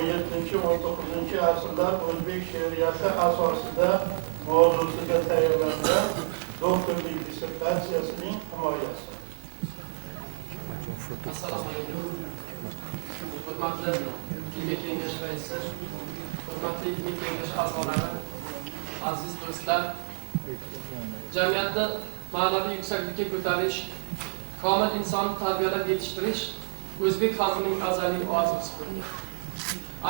17-19 asrlar O'zbek she'riyati asosida mavzusiga tayyorlangan doktorlik dissertatsiyasining himoyasi. Assalomu alaykum. Hurmatli ilmiy kengash raisi, hurmatli ilmiy kengash a'zolari, aziz do'stlar, jamiyatni ma'naviy yuksaklikka ko'tarish, komil insonni tarbiyalab yetishtirish o'zbek xalqining azaliy orzusi bo'lgan.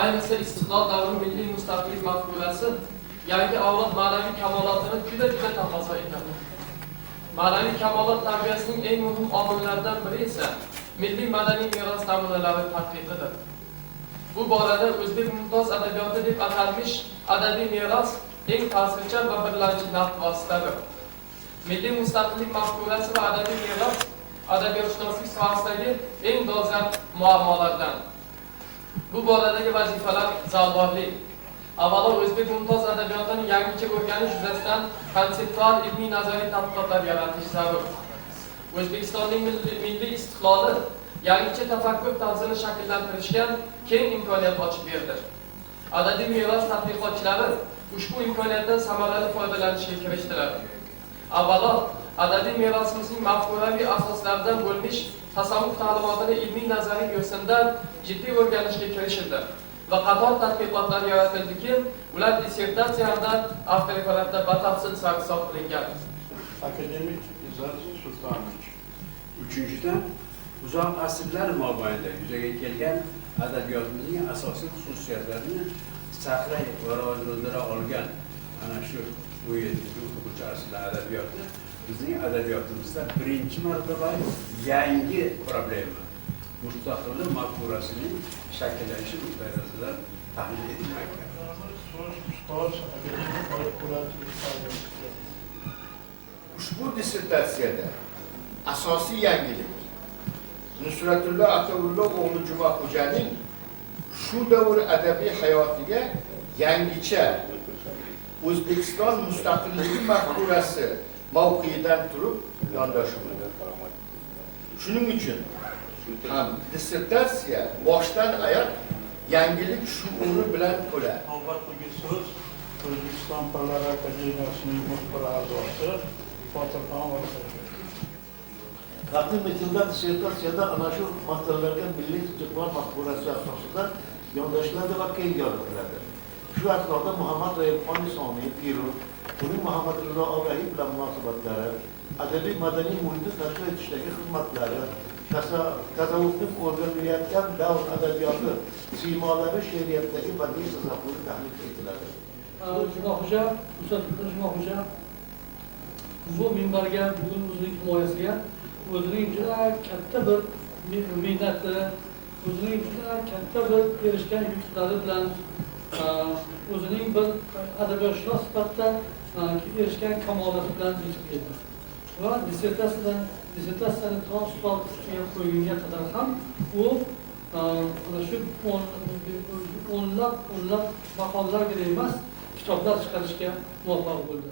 Ayniqsa istiqlol davri milliy mustaqillik mafkurasi yangi avlod ma'naviy kamolotini juda taqozo etadi. Ma'naviy kamolot tarbiyasining eng muhim omillaridan biri esa milliy madaniy meros namunalari tadqiqidir. Bu borada o'zbek mumtoz adabiyoti deb atalmish adabiy meros eng ta'sirchan va birlamchi naqd vositadir. Milliy mustaqillik mafkurasi va adabiy meros adabiyotshunoslik sohasidagi eng dolzarb muammolardan. Bu boradagi vazifalar zalvorli. Avvalo o'zbek mumtoz adabiyotining yangicha o'rganish yuzasidan konseptual ilmiy nazariy tadqiqotlar yaratish zarur. O'zbekistonning milliy istiqloli yangicha tafakkur tarzini shakllantirishga keng imkoniyat ochib berdi. Adabiy meros tadqiqotchilari ushbu imkoniyatdan samarali foydalanishga kirishdilar. Avvalo, adabiy merosimizning mafkuraviy asoslaridan bo'lmish tasavvuf ta'limotini ilmiy nazariy yo'sindan jiddiy o'rganishga kirishildi va qator tadqiqotlar yaratildiki, ular dissertatsiya hamda avtoreferatda batafsil sarhisob qilingan. Akademik Izzat Sultonovich. Uchinchidan, uzoq asrlar mobaynida yuzaga kelgan adabiyotimizning asosiy xususiyatlarini saqlay va rivojlantira olgan ana shu 17-19 asrlar adabiyoti bizning adabiyotimizda birinchi marotaba yangi problema mustaqillik mafkurasining shakllanishi nuqtasidan tahlil etilmoqda. Ushbu dissertatsiyada asosiy yangilik Nusratullo Atavullo o'g'li Jumaxo'janing shu davr adabiy hayotiga yangicha O'zbekiston mustaqilligi mafkurasi mavqidan turib yondashuvidir. Shuning uchun ham dissertatsiya boshdan oyoq yangilik shuuri bilan to'la. Navbatdagi so'z O'zbekiston Fanlar akademiyasining muxbir a'zosi Botirxon Vasiyev. Taqdim etilgan dissertatsiyada ana shu masalalarga milliy istiqlol mafkurasi asosida yondashiladi va keng yoritiladi. Shu asnoda Muhammad Rayibxon Nisomiy Piru, uning Muhammad Rizo Og'ayev bilan munosabatlari, adabiy madaniy muhitni tashkil etishdagi xizmatlari, tasavvufning o'rganilayotgan davr adabiyoti siymolari she'riyatdagi badiiy tasavvuri tahlil etiladi. Jumaxo'ja, Jumaxo'ja bu minbarga bugun o'zining himoyasiga o'zining juda katta bir mehnati, o'zining juda katta bir erishgan yutuqlari bilan o'zining bir adabiyotshunos sifatida erishgan kamolati bilan yetib keldi. Va dissertatsiyani to ustod ustiga qo'ygunga qadar ham u ana shu o'nlab maqolalarga emas, kitoblar chiqarishga muvaffaq bo'ldi.